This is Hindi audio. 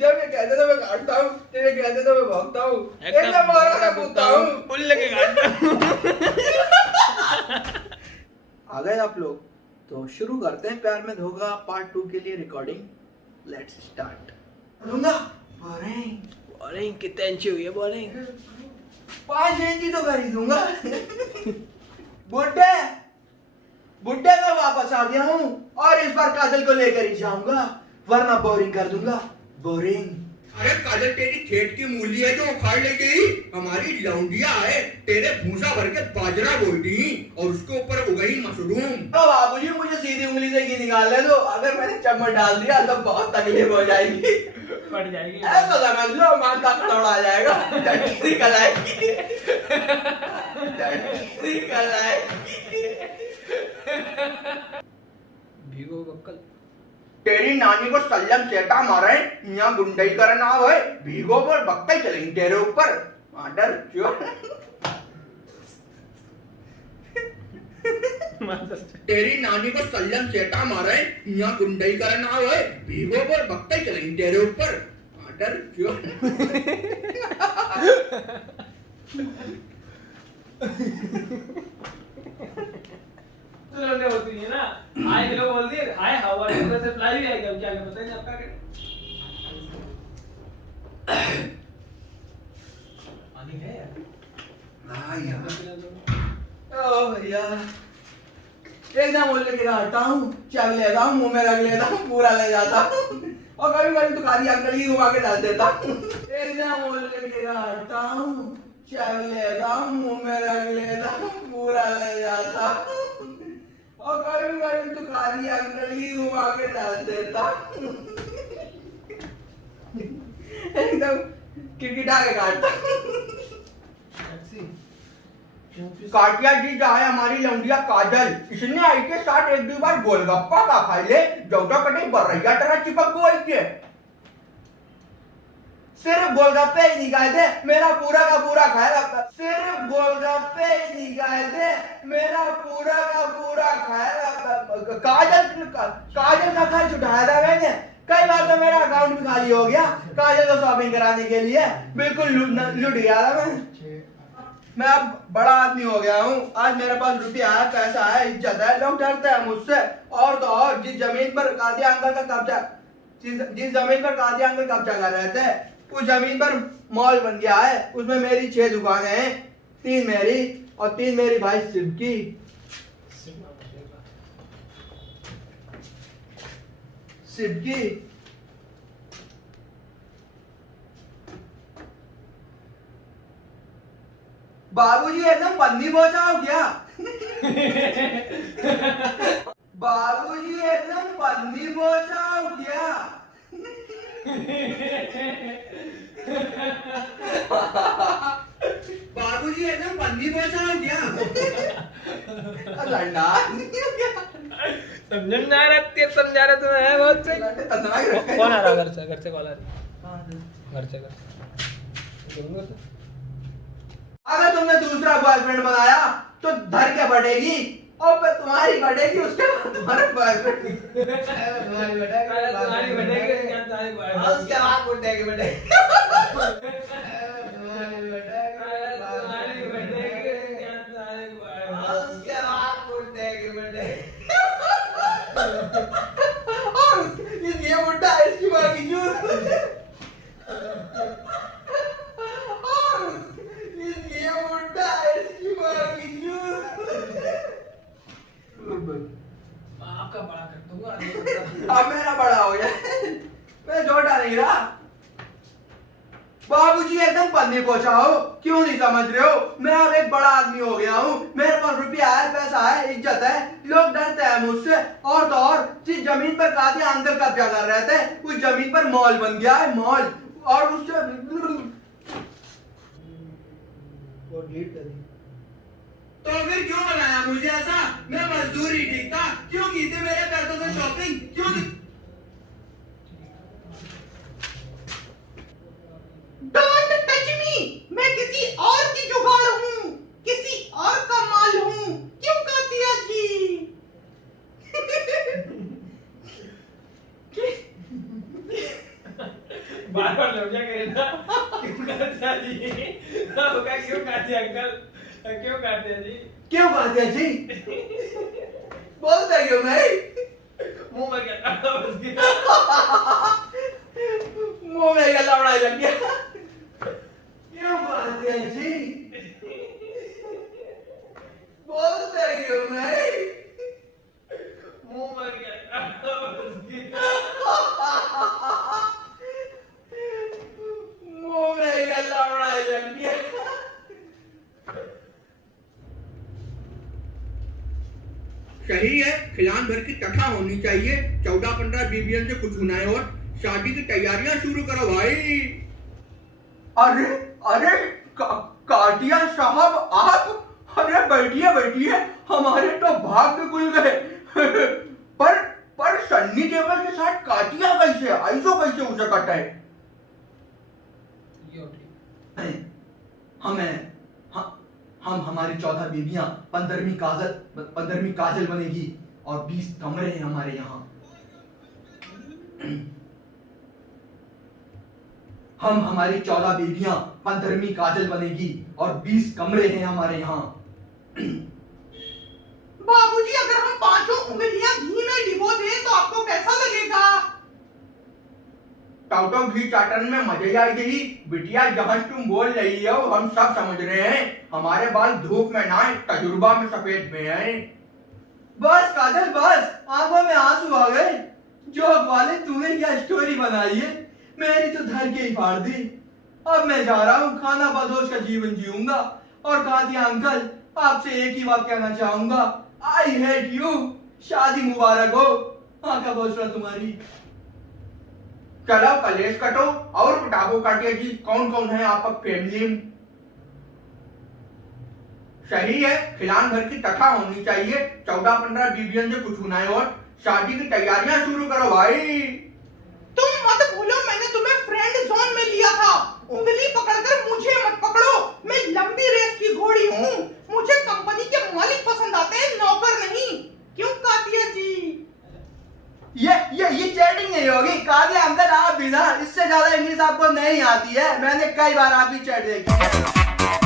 जब ये कहते तो मैं काटता हूँ, जब ये कहते तो मैं भागता हूँ, एकदम मारा का कूदता हूँ, उल्ले के काटता हूँ। आ गए आप लोग, तो शुरू करते हैं प्यार में धोखा पार्ट 2 के लिए रिकॉर्डिंग। Let's start. लूंगा बोरिंग बोरिंग कितने इंची हुई है बोरिंग? 5 इंची तो खरीदूंगा। बुड्ढे बुड्ढे में वापस आ गया हूँ और इस बार काजल को लेकर ही जाऊंगा, वरना बोरिंग कर दूंगा। बोरिंग। अरे काजल तेरी खेत की मूली है जो उखाड़ ले गई, हमारी लौंडिया है तेरे भूसा भर के बाजरा बोई दी और उसके ऊपर उगई मशरूम। तो बाबूजी मुझे सीधी उंगली से घी निकालने दो, अगर मैंने चम्मच डाल दिया तो बहुत तकलीफ हो जाएगी, पड़ जाएगी। ऐसा समझ लो माथा खड़ौड़ा जाएगा, टट्टी निकल आएगी, टट्टी निकल आएगी। भीगो बक्कल। तेरी नानी को सल्लम सेटा मारे, यहाँ गुंडई करना है, भीगो पर बक्कल चलेंगे तेरे ऊपर। माडर चोर। तेरी नानी को सल्लम सेटा मारे, यहाँ गुंडई करना है, भीगो पर बक्कल चलेंगे तेरे ऊपर। माडर चोर। होती है ना, हाय हेलो बोल दिए, हाय हाउ आर यू का रिप्लाई भी आएगा, क्या पता नहीं आपका क्या पानी है यार। हाँ यार, ओ भैया एकदम बोल के हटता हूँ, चल लेता हूँ, मुंह में रख लेता हूँ, पूरा ले जाता हूँ और कभी कभी तो खाली अंकल ही घुमा के डाल देता हूँ। एकदम बोल के हटता हूँ, चल लेता हूँ, मुंह में रख लेता हूँ, पूरा ले जाता हूँ और कभी तो खाली अंकल ही घुमा के डाल देता हूँ। एकदम किटकिटा के काटता हूँ। काटिया जी जाए हमारी लौंडिया काजल, इसने आई के साथ एक दो बार गोलगप्पा का खाई ले, जौटा कटे बर्रैया तरह चिपक गो आई के। सिर्फ गोलगप्पे ही निकाल दे, मेरा पूरा का पूरा खाएगा। सिर्फ गोलगप्पे ही निकाल दे, मेरा पूरा का पूरा खाएगा। काजल का खर्च उठाया था मैंने, कई बार तो मेरा अकाउंट भी खाली हो गया काजल को शॉपिंग कराने के लिए, बिल्कुल लुट गया था मैं अब बड़ा आदमी हो गया हूँ, आज मेरे पास रुपया है, पैसा है, इज्जत है, लोग डरते हैं मुझसे। और तो और जिस जमीन पर कादिया अंकल का कब्जा जिस जमीन पर कादिया अंकल कब्जा कर रहे थे, उस जमीन पर मॉल बन गया है, उसमें मेरी 6 दुकानें हैं, 3 मेरी और 3 मेरी भाई शिव की। शिव की बाबूजी एकदम पन्नी पहुंचाओ क्या? बाबूजी एकदम पन्नी पहुंचाओ क्या? बाबूजी एकदम पन्नी पहुंचाओ क्या? लंडा समझा रहा तुम्हें बहुत सही। कौन आ रहा घर से कॉल आ रही, घर से अगर तुमने दूसरा बॉयफ्रेंड बनाया तो धर के बढ़ेगी और फिर तुम्हारी बढ़ेगी, उसके बाद तुम्हारे बॉयफ्रेंड उसके बाद बढ़ेगी। ये बुड्ढा इसकी बाकी आपका बड़ा कर दूंगा। अब मेरा बड़ा हो गया, मैं छोटा नहीं रहा। बाबूजी एकदम पन्नी पहुंचाओ, क्यों नहीं समझ रहे हो? मैं अब एक बड़ा आदमी हो गया हूँ, मेरे पास रुपया है, पैसा है, इज्जत है, लोग डरते हैं मुझसे। और तो और जिस जमीन पर कादिया अंकल कब्जा कर रहे थे, उस जमीन पर मॉल बन गया है, मॉल। और उससे तो फिर क्यों बनाया मुझे ऐसा? मैं मजदूर ही ठीक था, क्यों की थी मेरे पैसों से शॉपिंग? क्यों की? Don't touch me! मैं किसी और की जुगाड़ हूँ, किसी और का माल हूँ। क्यों कातिया जी? बार बार लौंडिया करे ना क्यों करते हैं जी वो क्या क्यों काटते हैं अंकल क्यों काटते हैं जी क्यों कहते हैं जी? बोलते क्यों नहीं? मुंह में क्या बस गया मुंह में क्या लौड़ा लग गया? क्यों कहते हैं जी? बोलते क्यों नहीं? मुंह में क्या बस गया मुंह में क्या लौड़ा लग गया? सही है, खिलान भर की कथा होनी चाहिए। 14-15 बीबियन से कुछ सुनाए और शादी की तैयारियां शुरू करो भाई। अरे अरे काटिया साहब आप? अरे बैठिए बैठिए, हमारे तो भाग्य खुल गए। पर सन्नी देवल के साथ काटिया कैसे, ऐसो कैसे हो सकता है? हम हमारी 14 बीबियां 15वीं काजल बनेगी और 20 कमरे हैं हमारे यहाँ। हम हमारी 14 बीबियां 15वीं काजल बनेगी और 20 कमरे हैं हमारे यहाँ। बाबूजी, अगर हम पांचों उंगलियां घी में डिबो दें तो आपको कैसा लगेगा? टाउटो घी चाटन में मजा ही आएगी। बिटिया, जहां तुम बोल रही हो हम सब समझ रहे हैं। हमारे बाल धूप में ना, तजुर्बा में सफेद में है। बस काजल बस, आंखों में आंसू आ गए। जोक वाले, तूने क्या स्टोरी बनाई है, मेरी तो धर के ही फाड़ दी। अब मैं जा रहा हूँ, खाना बदोश का जीवन जीऊंगा। और कातिया अंकल, आपसे एक ही बात कहना चाहूंगा, आई हेट यू। शादी मुबारक हो। आंखा बोसरा तुम्हारी। चलो कलेश कटो और पटाखो काटिए जी। कौन कौन है आपका फैमिली? सही है, खिलान भर की कथा होनी चाहिए। 14-15 बीबियन से कुछ सुनाए और शादी की तैयारियां शुरू करो भाई। तुम मत भूलो, मैंने तुम्हें फ्रेंड जोन में लिया था। उंगली पकड़कर मुझे मत पकड़ो। मैं लंबी रेस की घोड़ी हूँ। मुझे कंपनी के मालिक पसंद आते हैं, नौकर नहीं। क्यों कातिया जी? ये चैटिंग नहीं होगी। कातिया अंकल, आप भी ना, इससे ज्यादा इंग्लिश आपको नहीं आती है। मैंने कई बार आपकी चैट देखी है।